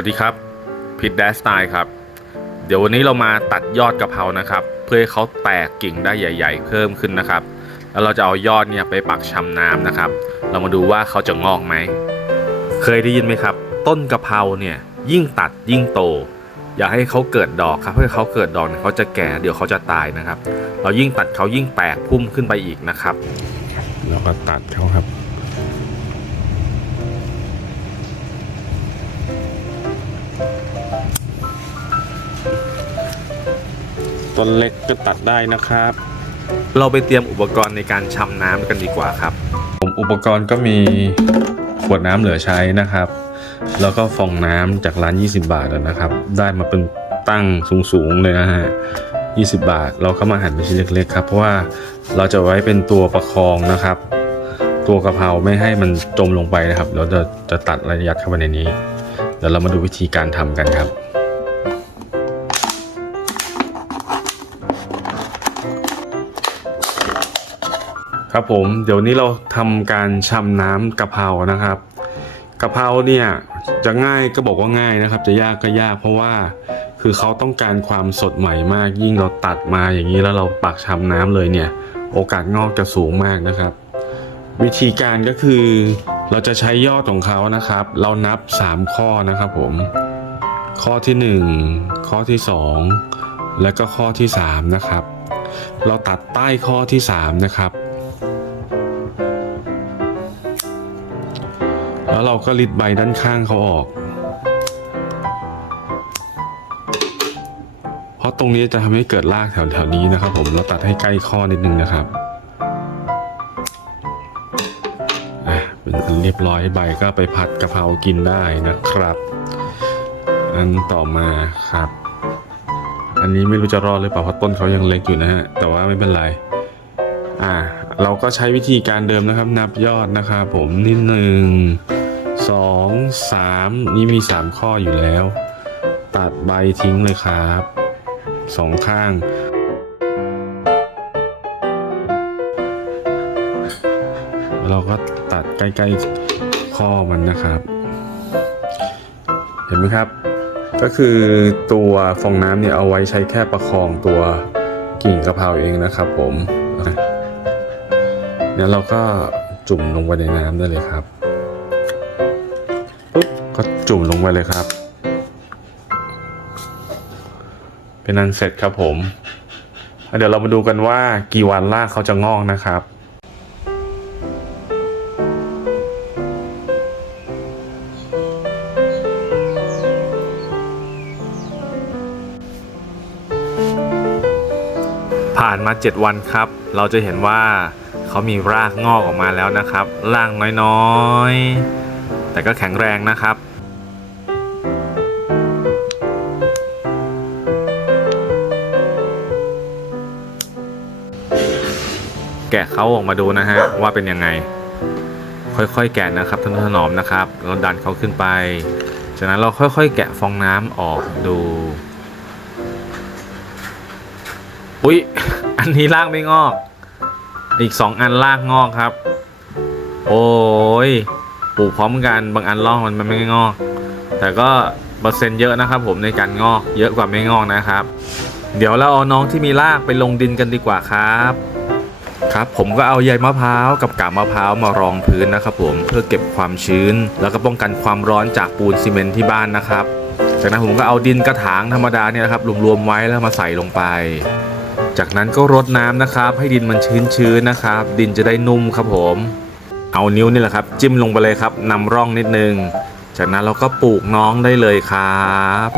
วัสดีครับพิทแดสไตล์ครับ เดี๋ยววันนี้เรามาตัดยอดกะเพรานะครับ เพื่อให้เขาแตกกิ่งได้ใหญ่ ๆ เพิ่มขึ้นนะครับ แล้วเราจะเอายอดเนี่ยไปปักชำน้ำนะครับ เรามาดูว่าเขาจะงอกไหม เคยได้ยินไหมครับ ต้นกะเพราเนี่ยยิ่งตัดยิ่งโต อย่าให้เขาเกิดดอกครับเพื่อเขาเกิดดอกเนี่ยเขาจะแก่เดี๋ยวเขาจะตายนะครับ เรายิ่งตัดเขายิ่งแตกพุ่มขึ้นไปอีกนะครับแล้วก็ตัดเขาครับ ต้นเล็กก็ตัดได้นะครับ เราไปเตรียมอุปกรณ์ในการชำน้ำกันดีกว่าครับ ผมอุปกรณ์ก็มีขวดน้ำเหลือใช้นะครับ แล้วก็ฟองน้ำจากร้าน 20 บาทอะนะครับ ได้มาเป็นตั้งสูงๆเลยนะฮะ20 บาท เราก็มาหั่นเป็นชิ้นเล็กๆครับ เพราะว่าเราจะไว้เป็นตัวประคองนะครับ ตัวกะเพราไม่ให้มันจมลงไปนะครับ เราจะจะตัดระยัดเข้าไปในนี้ เดี๋ยวเรามาดูวิธีการทำกันครับ ครับผมเดี๋ยวนี้เราทำการชำน้ำกะเพรานะครับกะเพราเนี่ยจะง่ายก็บอกว่าง่ายนะครับ จะยากก็ยากเพราะว่าคือเขาต้องการความสดใหม่มาก ยิ่งเราตัดมาอย่างนี้แล้วเราปักชำน้ำเลยเนี่ย โอกาสงอกจะสูงมากนะครับ วิธีการก็คือเราจะใช้ยอดของเขานะครับ เรานับ 3 ข้อนะครับผม ข้อที่ 1 ข้อที่ 2 และก็ข้อที่ 3 นะครับ เราตัดใต้ข้อที่ 3 นะครับ แล้วเราก็ริดใบด้านข้างเขาออก เพราะตรงนี้จะทำให้เกิดรากแถวๆนี้นะครับ ผมเราตัดให้ใกล้ข้อนิดนึงนะครับอะเป็นอันเรียบร้อยใบก็ไปพัดกะเพรากินได้นะครับ อันต่อมาครับ อันนี้ไม่รู้จะรอดหรือเปล่าเพราะต้นเขายังเล็กอยู่นะฮะแต่ว่าไม่เป็นไรอ่าเราก็ใช้วิธีการเดิมนะครับนับยอดนะครับผมนิดนึง สองสามนี่มีสามข้ออยู่แล้ว ตัดใบทิ้งเลยครับสองข้าง เราก็ตัดใกล้ๆข้อมันนะครับ เห็นไหมครับ ก็คือตัวฟองน้ำเนี่ยเอาไว้ใช้แค่ประคองตัวกิ่งกะเพราเองนะครับผมเนี่ยเราก็จุ่มลงไปในน้ำได้เลยครับ จุ่มลงไปเลยครับ เป็นอันเสร็จครับผม เดี๋ยวเรามาดูกันว่ากี่วันรากเขาจะงอกนะครับผ่านมา 7 วันครับ เราจะเห็นว่าเขามีรากงอกออกมาแล้วนะครับ รากน้อยๆ แต่ก็แข็งแรงนะครับ แกะเขาออกมาดูนะฮะว่าเป็นยังไง ค่อยๆแกะนะครับท่านถนอมนะครับเราดันเขาขึ้นไป จากนั้นเราค่อยๆ แกะฟองน้ำออกดู อุ๊ย อันนี้ลากไม่งอก อีกสองอันลากงอกครับ โอ้ยปลูกพร้อมกันบางอันลอกมันไม่งอก แต่ก็เปอร์เซ็นต์เยอะนะครับ ผมในการงอกเยอะกว่าไม่งอกนะครับ เดี๋ยวเราเอาน้องที่มีรากไปลงดินกันดีกว่าครับ ครับผมก็เอาใยมะพร้าวกับกาบมะพร้าวมารองพื้นนะครับผมเพื่อเก็บความชื้น แล้วก็ป้องกันความร้อนจากปูนซีเมนต์ที่บ้านนะครับ จากนั้นผมก็เอาดินกระถางธรรมดาเนี่ยนะครับรวมๆไว้แล้วมาใส่ลงไป จากนั้นก็รดน้ำนะครับ ให้ดินมันชื้นๆนะครับ ดินจะได้นุ่มครับผม เอานิ้วนี่แหละครับ จิ้มลงไปเลยครับนำร่องนิดนึง จากนั้นเราก็ปลูกน้องได้เลยครับ